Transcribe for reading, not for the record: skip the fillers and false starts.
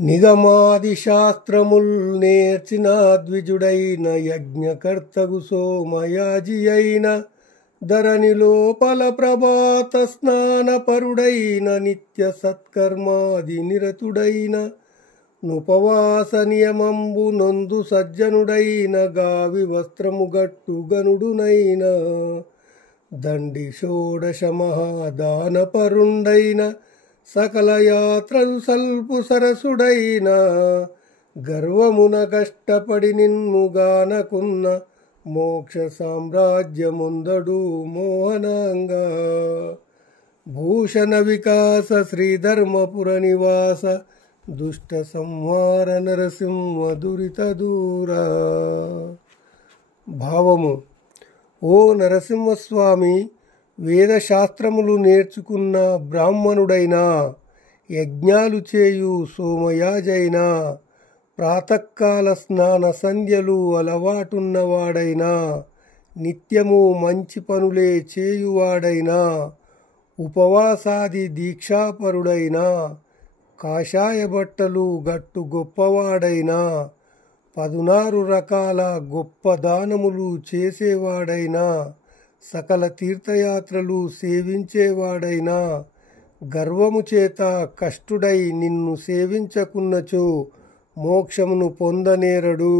నిగమాది శాస్త్రముల్ నేర్చిన ద్విజుడైన యజ్ఞకర్తగు సోమయాజి అయిన ధరణి లోపల ప్రభాత స్నానపరుడైన నిత్య సత్కర్మాది నిరతుడైన నుపవాస నియమంబు నొందు సజ్జనుడైన గావి వస్త్రము గట్టు గనుడునైన దండి షోడశ మహాదానపరుండైన సకల యాత్రలు సల్పు సరసుడైన గర్వమున కష్టపడి నిన్నుగానకున్న మోక్ష సామ్రాజ్యముందడు మోహనాంగా భూషణ వికాస శ్రీధర్మపుర నివాస దుష్ట సంహార నరసింహ దురిత దూరా. భావము: ఓ నరసింహస్వామి, వేదశాస్త్రములు నేర్చుకున్న బ్రాహ్మణుడైనా, యజ్ఞాలు చేయు సోమయాజైనా, ప్రాతకాల స్నాన సంధ్యలు అలవాటున్నవాడైనా, నిత్యము మంచి పనులే చేయువాడైనా, ఉపవాసాది దీక్షాపరుడైనా, కాషాయ బట్టలు గట్టు గొప్పవాడైనా, 16 రకాల గొప్ప దానములు చేసేవాడైనా, సకల తీర్థయాత్రలు సేవించేవాడైనా, గర్వము చేత కష్టుడై నిన్ను సేవించకున్నచో మోక్షమును పొందనేరడు.